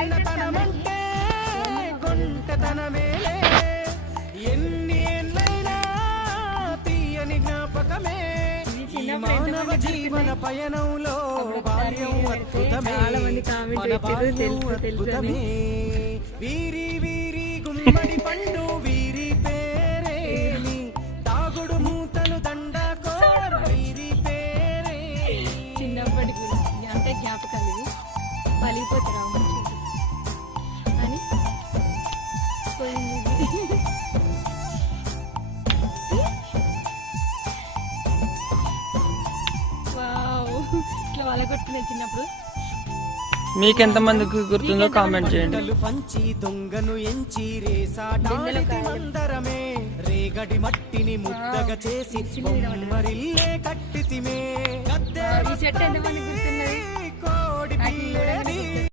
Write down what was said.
చిన్నతనమంటే గుంటతనమేలే ఎన్ని ఏళ్ళైనా తీయని జ్ఞాపకమే ఈ మానవ జీవన పయనంలో బాల్యం అద్భుతమే మన బాల్యం అద్భుతమే వీరి వీరి గుమ్మడి పండు వీరి పేరేమి తాగుడు మూతలు దండకోర్ వీరి పేరే చిన్నప్పటి గురించి అంటే జ్ఞాపకాలు ఇవి పలిగిపోతారా అని పోయింది. వావ్ ఇట్లా వాళ్ళ కొట్టుకునే చిన్నప్పుడు. మీకెంతమందికి గుర్తుందో కామెంట్ చేయండి. పంచి దొంగను ఎంచి రేసాడాలితి మందరమే రేగడి మట్టిని ముద్దగా చేసి బొమ్మరిల్లే కట్టితిమే ఈ సెట్ ఎంతమంది గుర్తున్నది? కోడి పిల్లేది